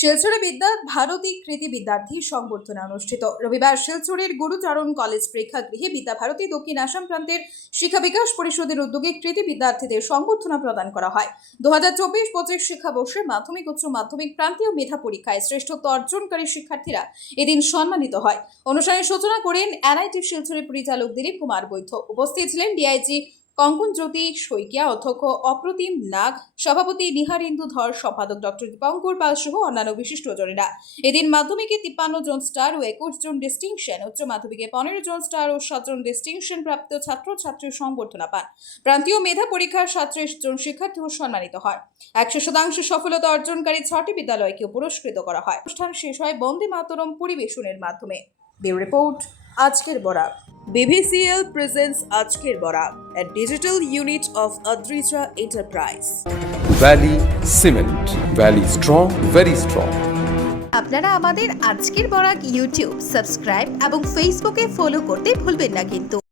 শিলচরে বিদ্যা ভারতী কৃতি বিদ্যার্থী সংবর্ধনা অনুষ্ঠিত। রবিবার শিলচরের গুরুচরণ কলেজ প্রেক্ষাগৃহে বিদ্যা ভারতী দক্ষিণ আসাম প্রান্তের শিক্ষা বিকাশ পরিষদের উদ্যোগে কৃতি বিদ্যার্থীদের সংবর্ধনা প্রদান করা হয়। 2024-25 শিক্ষাবর্ষে মাধ্যমিক উচ্চ মাধ্যমিক প্রান্তীয় মেধা পরীক্ষায় শ্রেষ্ঠত্ব অর্জনকারী শিক্ষার্থীরা এদিন সম্মানিত হয়। অনুষ্ঠানের সূচনা করেন এনআইটি শিলচরের পরিচালক দিলীপ কুমার বৈদ্য। উপস্থিত ছিলেন ডিআইজি কঙ্কন জ্যোতি শইকিয়া, অধ্যক্ষ অপ্রতিম নাগ, সভাপতি নিহারেন্দু ধর, সম্পাদক ডক্টর দীপঙ্কর পাল সহ অন্যান্য বিশিষ্টজনেরা। এদিন মাধ্যমিকে 53 জন স্টার ও 21 জন ডিস্টিংশন, উচ্চ মাধ্যমিকে 15 জন স্টার ও 7 জন ডিস্টিংশন প্রাপ্ত ছাত্রছাত্রীর সংবর্ধনা পান। প্রান্তীয় মেধা পরীক্ষার 37 জন শিক্ষার্থীও সম্মানিত হয়। 100% সফলতা অর্জনকারী 6টি বিদ্যালয়কে পুরস্কৃত করা হয়। অনুষ্ঠান শেষ হয় বন্দে মাতরম পরিবেশনের মাধ্যমে। ব্যুরো রিপোর্ট, আজকের Barak. BVCL presents Ajker Borak, a digital unit of Adrija Enterprise. Valley Cement. Valley strong, very strong. আপনারা আমাদের আজকের বরাক ইউটিউব সাবস্ক্রাইব এবং ফেসবুকে ফলো করতে ভুলবেন না কিন্তু।